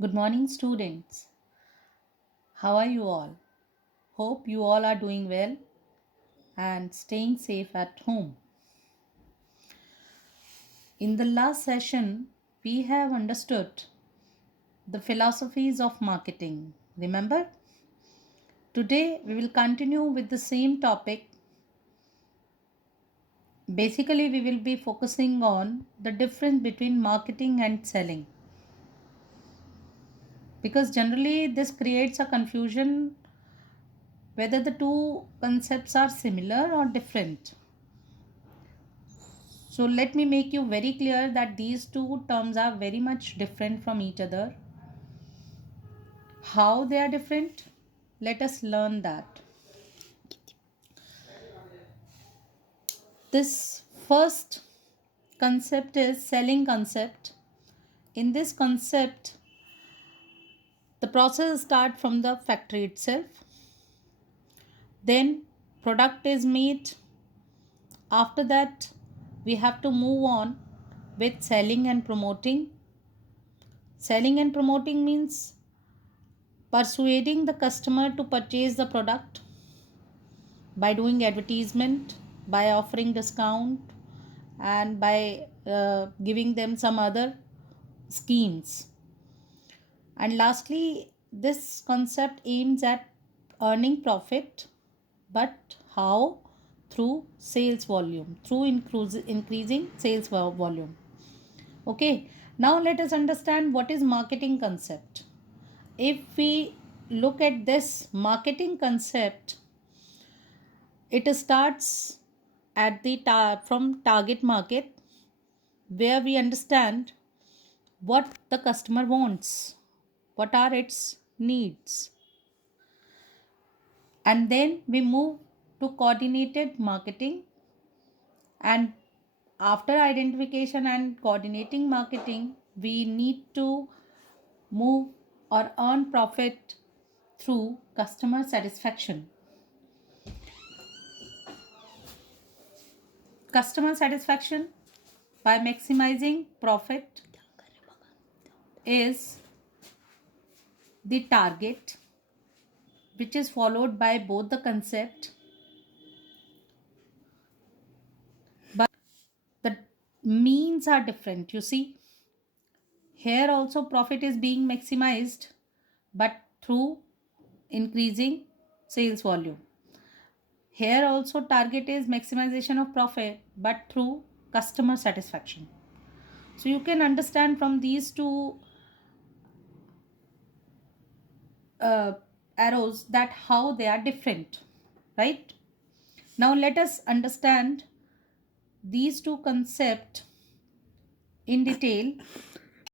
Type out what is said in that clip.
Good morning, students. How are you all? Hope you all are doing well and staying safe at home. In the last session, we have understood the philosophies of marketing. Remember? Today, we will continue with the same topic. Basically, we will be focusing on the difference between marketing and selling because generally, this creates a confusion whether the two concepts are similar or different. So let me make you very clear that these two terms are very much different from each other. How they are different? Let us learn that. This first concept is selling concept. In this concept, the process starts from the factory itself. Then product is made. After that, we have to move on with selling and promoting. Selling and promoting means persuading the customer to purchase the product by doing advertisement, by offering discount, and by giving them some other schemes. And lastly, this concept aims at earning profit, but how? Through sales volume, through increasing sales volume. Okay, now let us understand what is marketing concept. If we look at this marketing concept, it starts at the from target market where we understand what the customer wants, what are its needs, and then we move to coordinated marketing. And after identification and coordinating marketing, we need to move or earn profit through customer satisfaction. Customer satisfaction by maximizing profit is the target, which is followed by both the concept, but the means are different. You see, here also profit is being maximized, but through increasing sales volume. Here also target is maximization of profit, but through customer satisfaction. So you can understand from these two uh, arrows that how they are different, right? Now let us understand these two concepts in detail